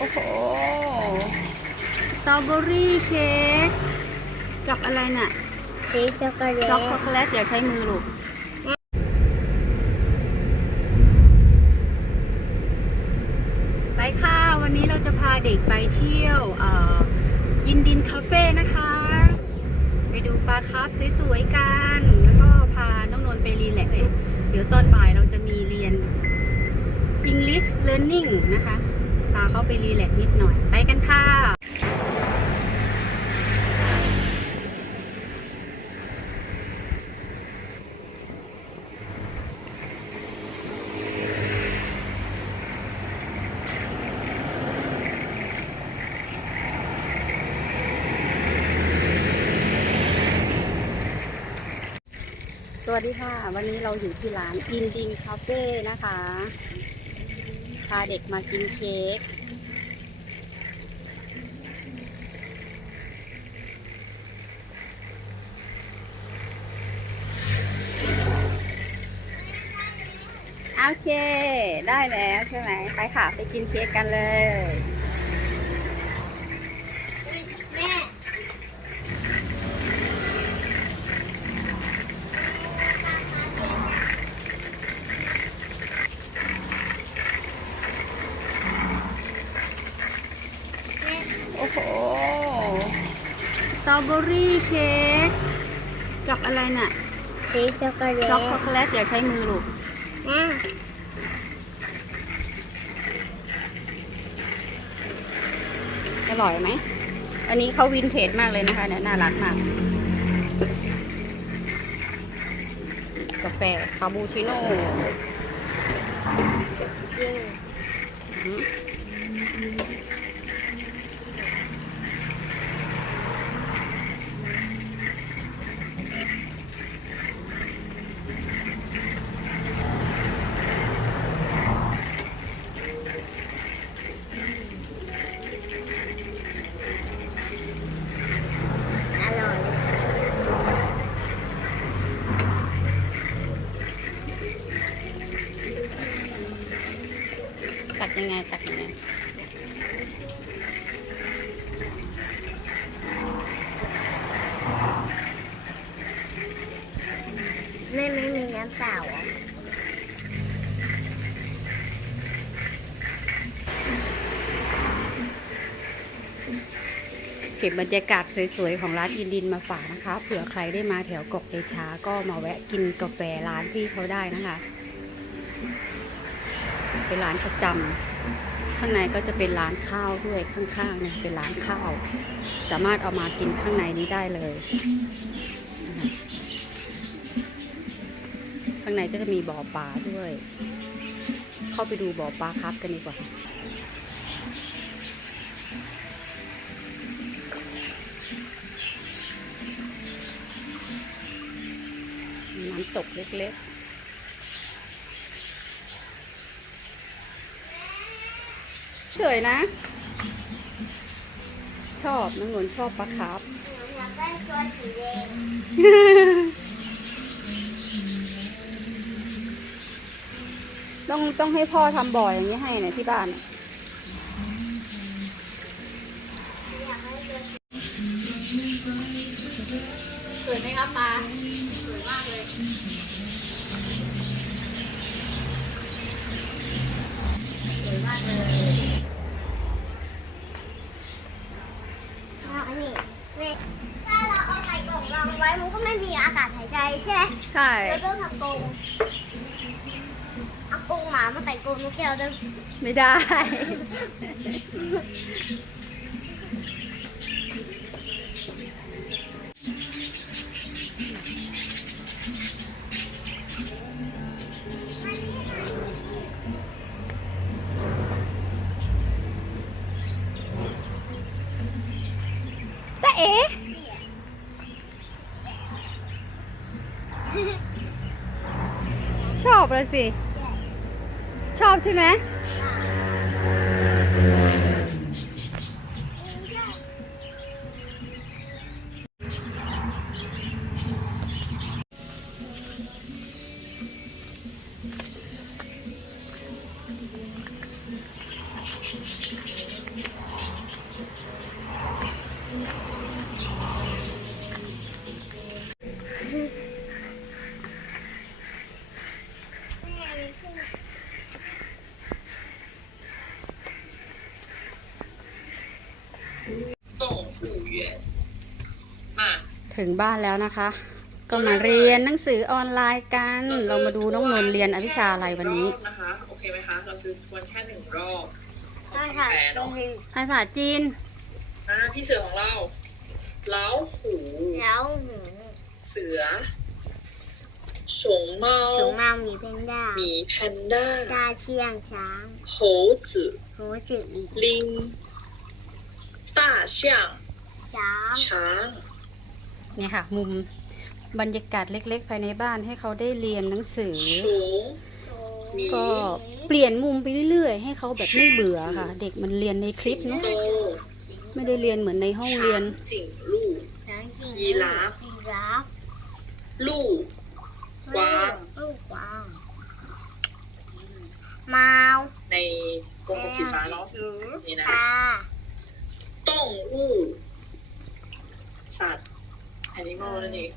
โอ้โหสตรอเบอรี่เค้กกับอะไรน่ะสีช็อกโกแลช็อกตโกแลตอย่าใช้มือลูกไปค่ะ วันนี้เราจะพาเด็กไปเที่ยวเอ่อยินดินคาเฟ่นะคะ ไปดูปลาครับสวยๆกัน แล้วก็พาน้องนนท์ไปรีแลกซ์เดี๋ยวตอนบ่ายเราจะมีเรียน English Learning นะคะพาเขาไปรีแลกซ์นิดหน่อย ไปกันค่ะ สวัสดีค่ะ วันนี้เราอยู่ที่ร้านอินดิงคาเฟ่นะคะ พาเด็กมากินเค้กโอเค ได้แล้วใช่ไหม ไปค่ะ ไปกินเค้กกันเลย แม่ โอ้โห สตรอเบอรี่เค้กกับอะไรน่ะสีช็อกโกแลช็อกตโกแลตอย่าใช้มือลูกแม่อร่อยไหม อันนี้เขาวินเทจมากเลยนะคะเนี่ยน่ารักมาก กาแฟคาปูชิโน่ จริง อื้อหืออร่อย ตักยัง ไงตักยังไงแม่ไม่มีน้ำเปล่าเหรอเก็บบรรยากาศสวยๆ ของร้านอินดินมาฝากนะคะ เผื่อใครได้มาแถวเกาะเดชาก็มาแวะกินกาแฟร้านพี่เขาได้นะคะ เป็นร้านประจำ ข้างในก็จะเป็นร้านข้าวด้วยข้างๆเนี่ยเป็นร้านข้าว สามารถเอามากินข้างในนี้ได้เลย ข้างในก็จะมีบ่อปลาด้วย เข้าไปดูบ่อปลาครับกันดีกว่าน้ำตกเล็กๆ สวยนะ ชอบน้องนนท์ชอบปลาคาร์ฟอยากได้ตัวสีแดงต้องต้องให้พ่อทำบ่ออย่างนี้ให้นะที่บ้านน่ะอยากได้ตัวสีสวยไหมครับปลาสวยมากเลย สวยมากเลย เอาอันนี้แม่ถ้าเราเอาใส่กล่องรองไว้มันก็ไม่มีอากาศหายใจใช่ไหมใช่เราต้องทำกรงเอากรงหมามาใส่กรงนกแก้วด้วยไม่ได้ สิ ชอบใช่ไหม ถึงบ้านแล้วนะคะ ก็มาเรียนหนังสือออนไลน์กัน เรามาดูน้องนนท์เรียนอภิชาอะไรวันนี้นะคะโอเคไหมคะ เราซื้อทวนแค่หนึ่งรอบภาษาจีนภาษาจีนพี่เสือของเราเล้าหูแล้วหูเสือสงเมาถึงมามีแพนด้าหมีแพนด้าตาเชียงช้าง猴子หูจืดอีกลิงต้างช้าง เนี่ยค่ะ มุมบรรยากาศเล็ก ๆ ภายในบ้านให้เขาได้เรียนหนังสือสูงมีก็เปลี่ยนมุมไปเรื่อยๆ ให้เขาแบบไม่เบื่อค่ะ เด็กมันเรียนในคลิปเนาะโตไม่ได้เรียนเหมือนในห้องเรียนช้างจิ่งลู่ช้างจริงยีราฟยีราฟลู่กวางลูกกวางแมวในวงกลมสีฟ้าเนาะหูนี่นะตาต้องอู้สัตว์ animal นั่นเอง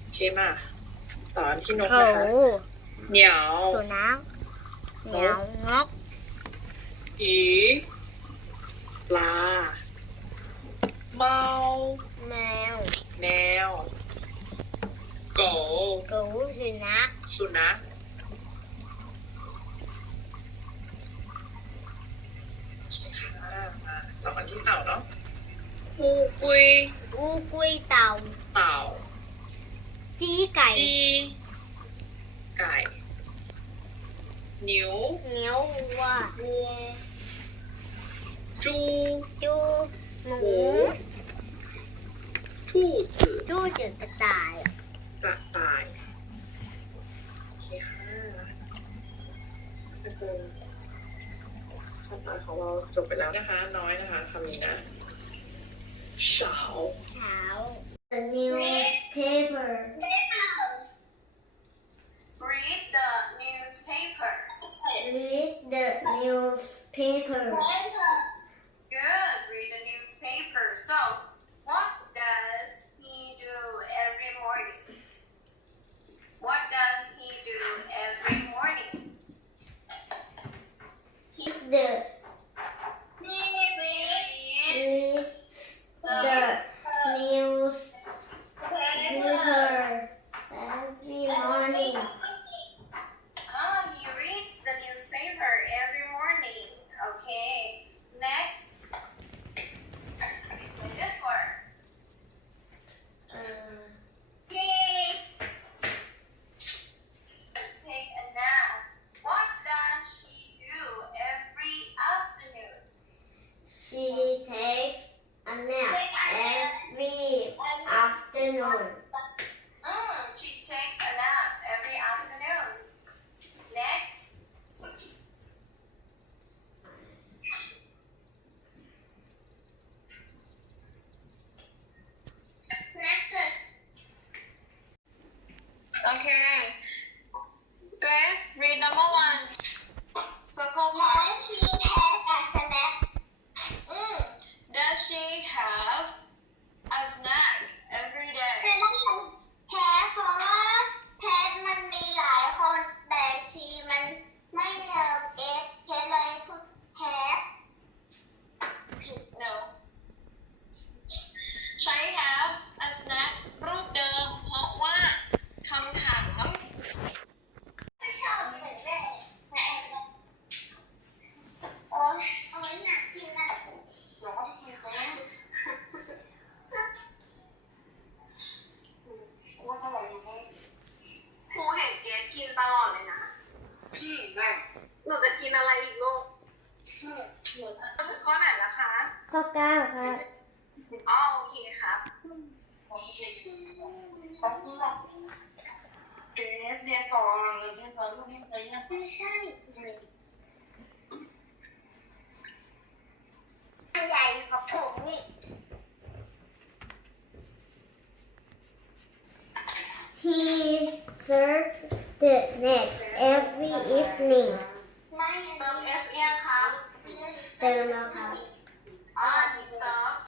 โอเคมาต่อที่นกโหนะคะเหนียวสุนัขเหนียวงกอีปลาเมาแมวแมวโกกูสุนัขสุนัขโอเคค่ะมาต่อกันที่เต่าเนาะปูกุย อูกุยเต่าเต่าจี้ไก่จีไก่นิ้วเหนียววัววัวจูจูหมูหมู兔子จูจืดกระต่ายกระต่ายโอเคค่ะทุกคนสัปดาห์ของเราจบไปแล้วนะคะ น้อยนะคะคำนี้นะ The newspaper. Read the newspaper. Read the newspaper. Good. Read the newspaper. So. Amen. กินตลอดเลยนะพี่แม่หนูจะกินอะไรอีกลูกถึงข้อไหนแล้วคะข้อเก้าค่ะอ๋อโอเคครับเกสเนี่ยก่อนไม่ใช่ net every evening